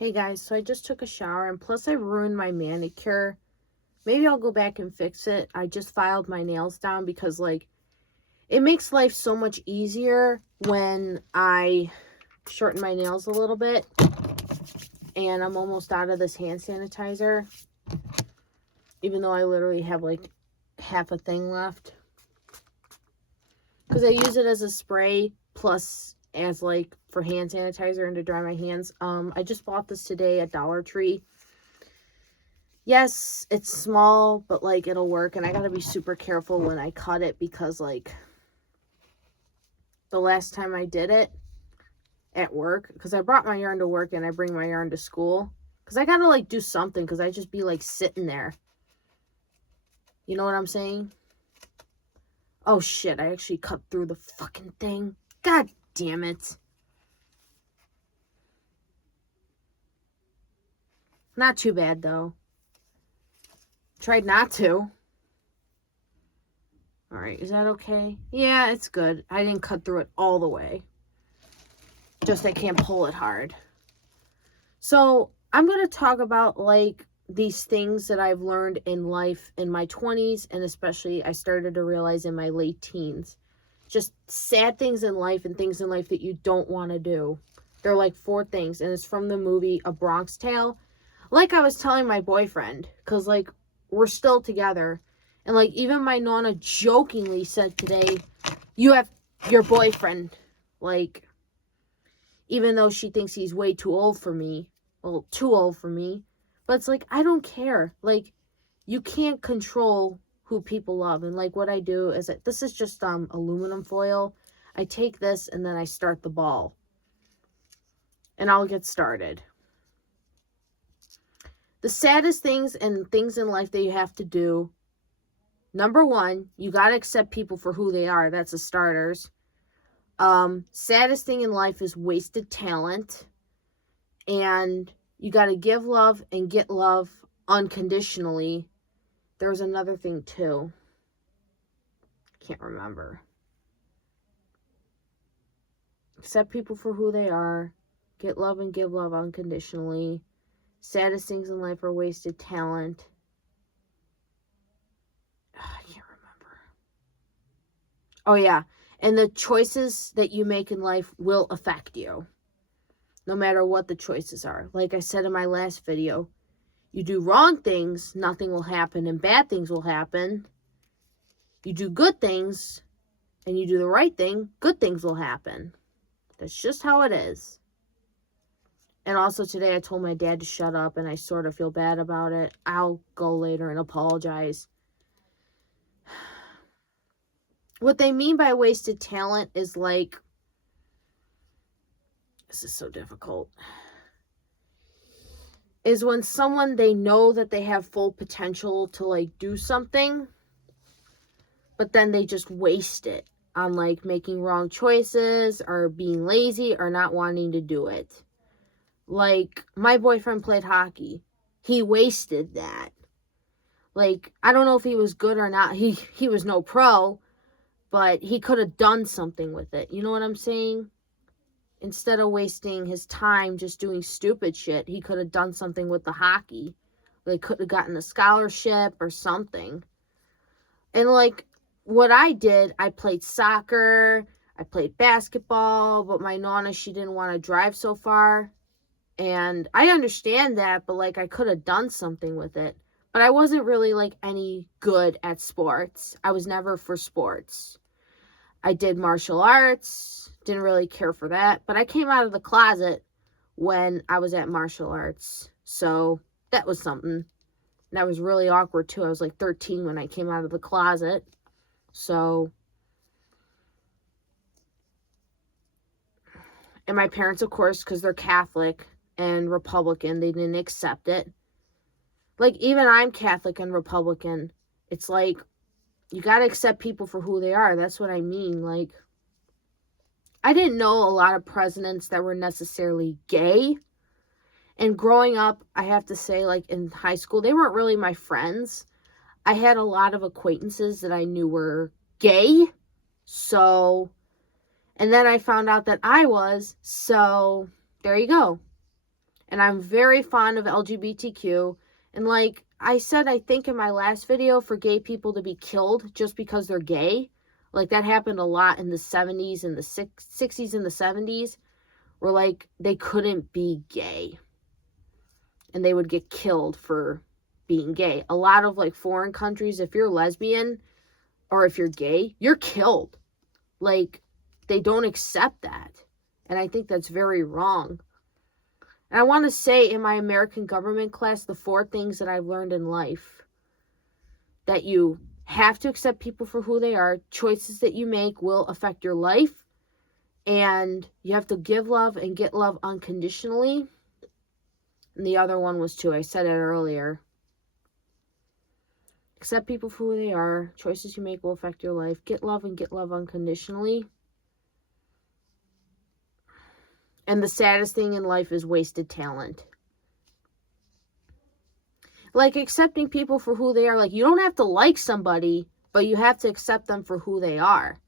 Hey guys, so I just took a shower and plus I ruined my manicure. Maybe I'll go back and fix it. I just filed my nails down because it makes life so much easier when I shorten my nails a little bit. And I'm almost out of this hand sanitizer. Even though I literally have half a thing left. Because I use it as a spray plus as for hand sanitizer and to dry my hands. I just bought this today at Dollar Tree. Yes, it's small, but it'll work, and I gotta be super careful when I cut it because the last time I did it at work, because I brought my yarn to work and I bring my yarn to school, because I gotta do something, because I just be sitting there. You know what I'm saying? Oh shit, I actually cut through the fucking thing. God damn it. Not too bad though. Tried not to. Alright, is that okay? Yeah, it's good. I didn't cut through it all the way. Just I can't pull it hard. So, I'm going to talk about these things that I've learned in life in my 20s, and especially I started to realize in my late teens. Just sad things in life and things in life that you don't want to do. They're 4 things, and it's from the movie A Bronx Tale. Like I was telling my boyfriend, because we're still together, and even my nonna jokingly said today, you have your boyfriend, even though she thinks he's way too old for me, well, too old for me, but it's I don't care. You can't control who people love, and what I do is this is just aluminum foil. I take this and then I start the ball, and I'll get started. The saddest things and things in life that you have to do. Number 1, you got to accept people for who they are. That's the starters. Saddest thing in life is wasted talent. And you got to give love and get love unconditionally. There's another thing too. Can't remember. Accept people for who they are. Get love and give love unconditionally. Saddest things in life are wasted talent. I can't remember. Oh, yeah. And the choices that you make in life will affect you. No matter what the choices are. Like I said in my last video, you do wrong things, nothing will happen, and bad things will happen. You do good things, and you do the right thing, good things will happen. That's just how it is. And also today I told my dad to shut up, and I sort of feel bad about it. I'll go later and apologize. What they mean by wasted talent is this is so difficult, is when someone, they know that they have full potential to do something, but then they just waste it on making wrong choices or being lazy or not wanting to do it. My boyfriend played hockey. He wasted that. I don't know if he was good or not. He was no pro, but he could have done something with it. You know what I'm saying? Instead of wasting his time just doing stupid shit, he could have done something with the hockey. Could have gotten a scholarship or something. And what I did, I played soccer, I played basketball, but my nonna, she didn't want to drive so far. And I understand that, but I could have done something with it. But I wasn't really any good at sports. I was never for sports. I did martial arts, didn't really care for that. But I came out of the closet when I was at martial arts. So that was something. That was really awkward too. I was 13 when I came out of the closet. So, and my parents, of course, because they're Catholic and Republican, they didn't accept it. Even I'm Catholic and Republican. It's you got to accept people for who they are. That's what I mean. I didn't know a lot of presidents that were necessarily gay. And growing up, I have to say, in high school, they weren't really my friends. I had a lot of acquaintances that I knew were gay. So, and then I found out that I was. So, there you go. And I'm very fond of LGBTQ. And like I said, I think in my last video, for gay people to be killed just because they're gay, like that happened a lot in the 70s and the 60s and the 70s, where like they couldn't be gay and they would get killed for being gay. A lot of like foreign countries, if you're lesbian or if you're gay, you're killed. Like they don't accept that. And I think that's very wrong. And I want to say in my American government class, the 4 things that I've learned in life: that you have to accept people for who they are, choices that you make will affect your life, and you have to give love and get love unconditionally. And the other one was 2. I said it earlier. Accept people for who they are, choices you make will affect your life, get love and get love unconditionally. And the saddest thing in life is wasted talent. Like accepting people for who they are. Like you don't have to like somebody, but you have to accept them for who they are.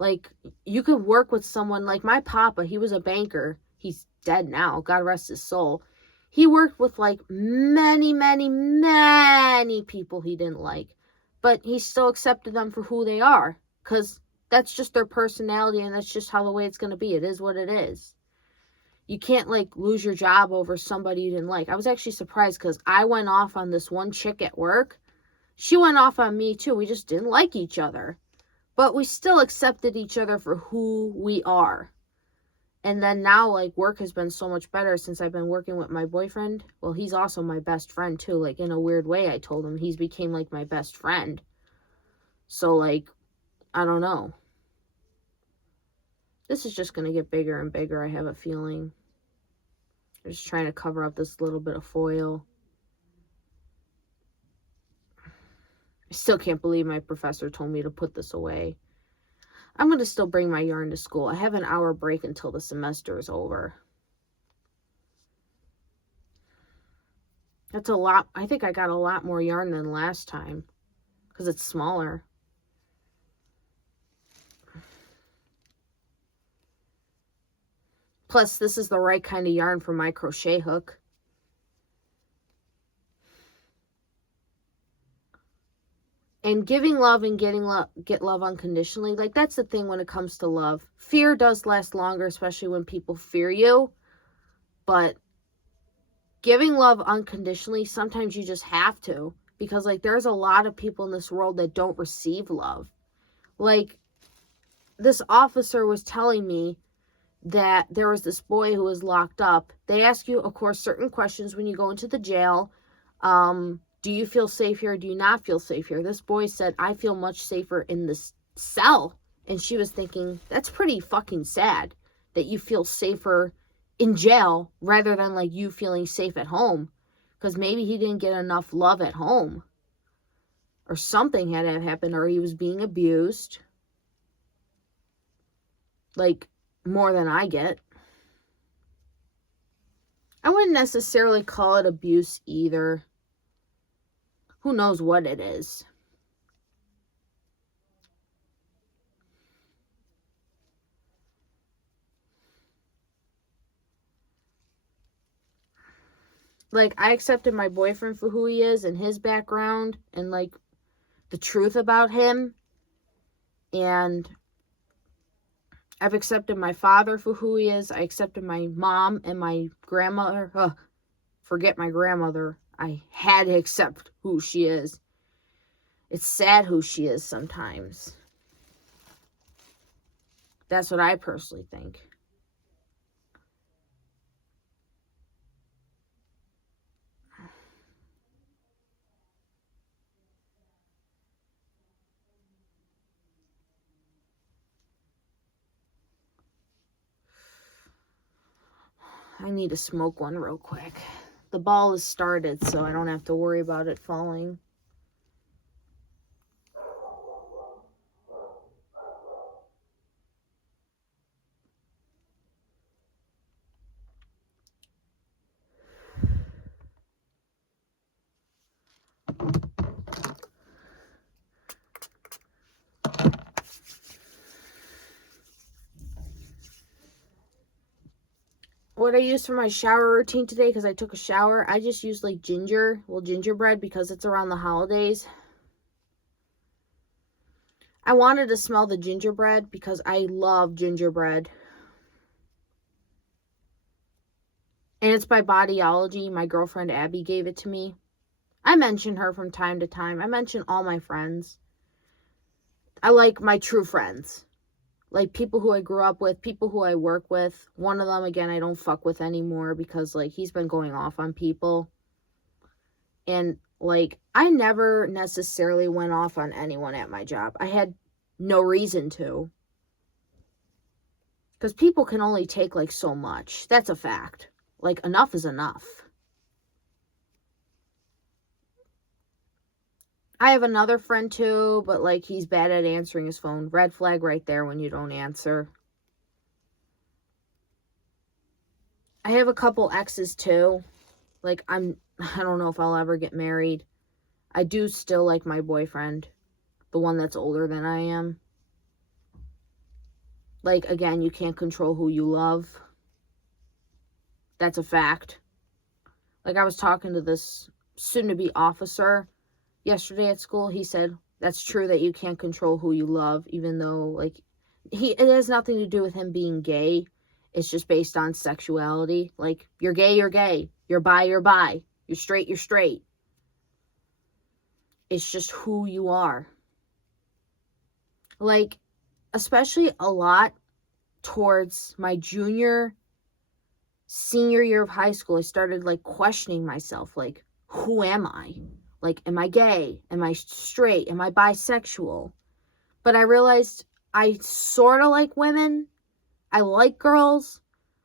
Like you could work with someone like my papa. He was a banker. He's dead now. God rest his soul. He worked with like many, many, many people he didn't like, but he still accepted them for who they are, because that's just their personality and that's just how the way it's going to be. It is what it is. You can't like lose your job over somebody you didn't like. I was actually surprised because I went off on this one chick at work. She went off on me too. We just didn't like each other, but we still accepted each other for who we are. And then now like work has been so much better since I've been working with my boyfriend. Well, he's also my best friend too. Like in a weird way, I told him he's became like my best friend. So like, I don't know. This is just going to get bigger and bigger, I have a feeling. I'm just trying to cover up this little bit of foil. I still can't believe my professor told me to put this away. I'm going to still bring my yarn to school. I have an hour break until the semester is over. That's a lot. I think I got a lot more yarn than last time because it's smaller. Plus, this is the right kind of yarn for my crochet hook. And giving love and get love unconditionally, like that's the thing when it comes to love. Fear does last longer, especially when people fear you. But giving love unconditionally, sometimes you just have to. Because like there's a lot of people in this world that don't receive love. Like this officer was telling me that there was this boy who was locked up. They ask you, of course, certain questions when you go into the jail. Do you feel safe here? Do you not feel safe here? This boy said, I feel much safer in this cell. And she was thinking, that's pretty fucking sad that you feel safer in jail rather than like you feeling safe at home. Because maybe he didn't get enough love at home. Or something had to happen, or he was being abused. Like, more than I get. I wouldn't necessarily call it abuse either. Who knows what it is? Like, I accepted my boyfriend for who he is and his background and, like, the truth about him. And I've accepted my father for who he is. I accepted my mom and my grandmother. Forget my grandmother. I had to accept who she is. It's sad who she is sometimes. That's what I personally think. I need to smoke one real quick. The ball is started, so I don't have to worry about it falling. what I used for my shower routine today, because I took a shower, I just used like gingerbread because it's around the holidays. I wanted to smell the gingerbread because I love gingerbread. And it's by Bodyology. My girlfriend Abby gave it to me. I mention her from time to time. I mention all my friends. I like my true friends. Like, people who I grew up with, people who I work with. One of them, again, I don't fuck with anymore because, like, he's been going off on people. And, like, I never necessarily went off on anyone at my job. I had no reason to. Because people can only take, like, so much. That's a fact. Like, enough is enough. I have another friend too, but like, he's bad at answering his phone. Red flag right there when you don't answer. I have a couple exes too. Like, I don't know if I'll ever get married. I do still like my boyfriend, the one that's older than I am. Like, again, you can't control who you love. That's a fact. Like, I was talking to this soon-to-be officer yesterday at school. He said, that's true that you can't control who you love, even though, like, it has nothing to do with him being gay. It's just based on sexuality. Like, you're gay, you're gay. You're bi, you're bi. You're straight, you're straight. It's just who you are. Like, especially a lot towards my senior year of high school, I started, like, questioning myself. Like, who am I? Like, am I gay? Am I straight? Am I bisexual? But I realized I sort of like women. I like girls.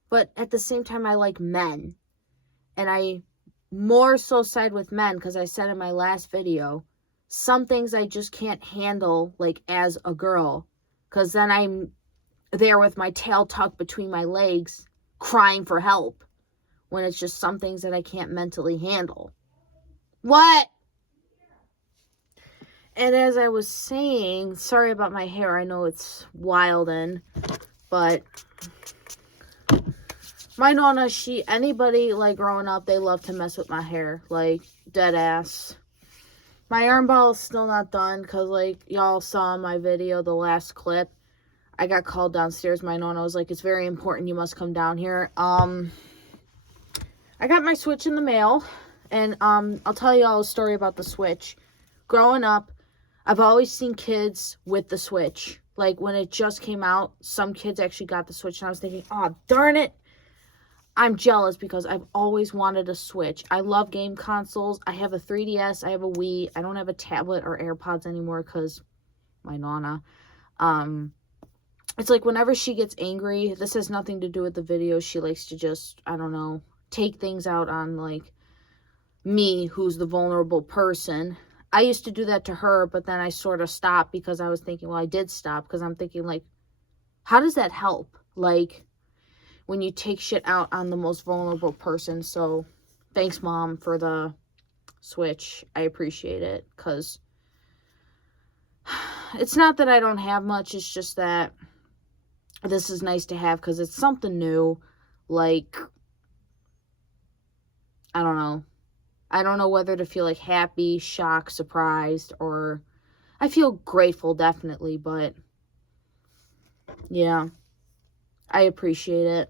But at the same time, I like men. And I more so side with men because I said in my last video, some things I just can't handle, like, as a girl. Because then I'm there with my tail tucked between my legs, crying for help. When it's just some things that I can't mentally handle. What? And as I was saying, sorry about my hair. I know it's wild but my nonna, anybody, like, growing up, they love to mess with my hair. Like, dead ass. My arm ball is still not done because, like, y'all saw in my video, the last clip, I got called downstairs. My nonna was like, it's very important. You must come down here. I got my Switch in the mail. And I'll tell you all a story about the Switch. Growing up, I've always seen kids with the Switch. Like, when it just came out, some kids actually got the Switch. And I was thinking, oh, darn it. I'm jealous because I've always wanted a Switch. I love game consoles. I have a 3DS. I have a Wii. I don't have a tablet or AirPods anymore because my nonna. It's like whenever she gets angry, this has nothing to do with the video. She likes to just, I don't know, take things out on, like, me, who's the vulnerable person. I used to do that to her, but then I sort of stopped because I was thinking, well, I did stop because I'm thinking, like, how does that help? Like, when you take shit out on the most vulnerable person. So, thanks, Mom, for the Switch. I appreciate it because it's not that I don't have much. It's just that this is nice to have because it's something new. Like, I don't know. I don't know whether to feel, like, happy, shocked, surprised, or I feel grateful, definitely, but yeah, I appreciate it.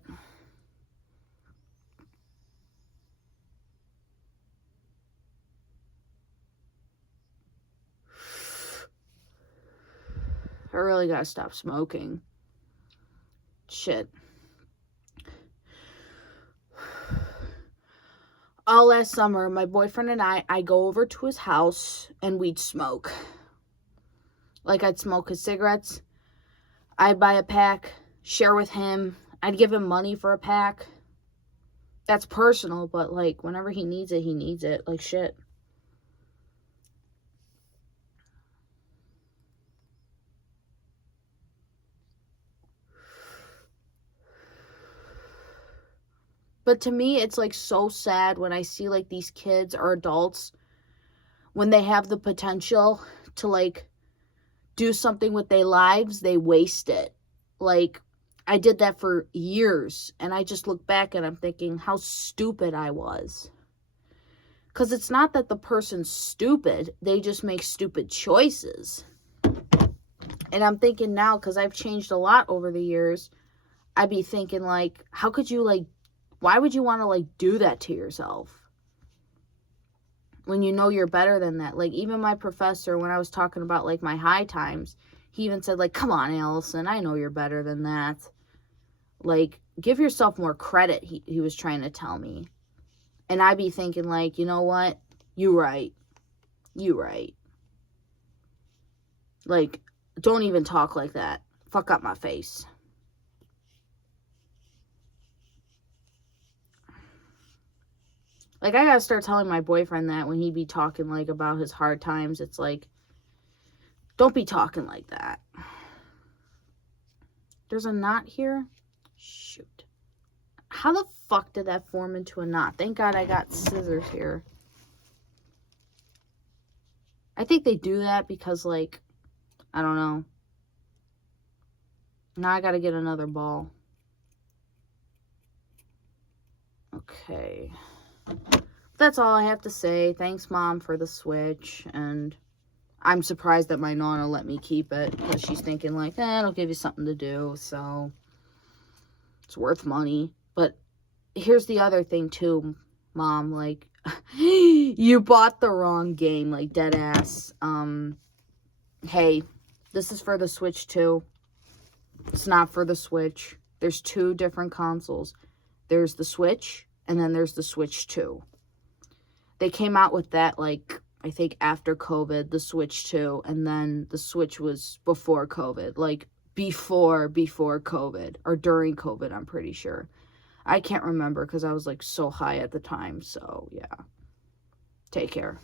I really gotta stop smoking. Shit. All last summer, my boyfriend and I go over to his house and we'd smoke. Like, I'd smoke his cigarettes. I'd buy a pack, share with him. I'd give him money for a pack. That's personal, but, like, whenever he needs it, he needs it. Like, shit. But to me, it's, like, so sad when I see, like, these kids or adults, when they have the potential to, like, do something with their lives, they waste it. Like, I did that for years, and I just look back and I'm thinking how stupid I was. Because it's not that the person's stupid, they just make stupid choices. And I'm thinking now, because I've changed a lot over the years, I'd be thinking, like, how could you, like, why would you want to, like, do that to yourself? When you know you're better than that. Like, even my professor, when I was talking about, like, my high times, he even said, like, come on, Allison, I know you're better than that. Like, give yourself more credit, he was trying to tell me. And I'd be thinking, like, you know what? You right. You right. Like, don't even talk like that. Fuck up my face. Like, I gotta start telling my boyfriend that when he be talking, like, about his hard times. It's like, don't be talking like that. There's a knot here? Shoot. How the fuck did that form into a knot? Thank God I got scissors here. I think they do that because, like, I don't know. Now I gotta get another ball. Okay. That's all I have to say. Thanks, Mom, for the Switch. And I'm surprised that my Nana let me keep it because she's thinking, like, it'll give you something to do. So it's worth money. But here's the other thing, too, Mom. Like, you bought the wrong game, like, dead ass. Hey, this is for the Switch, too. It's not for the Switch. There's two different consoles. There's the Switch, and then there's the Switch 2. They came out with that, like, I think after COVID, the Switch 2, and then the Switch was before COVID. Like, before COVID, or during COVID, I'm pretty sure. I can't remember because I was, like, so high at the time. So, yeah. Take care.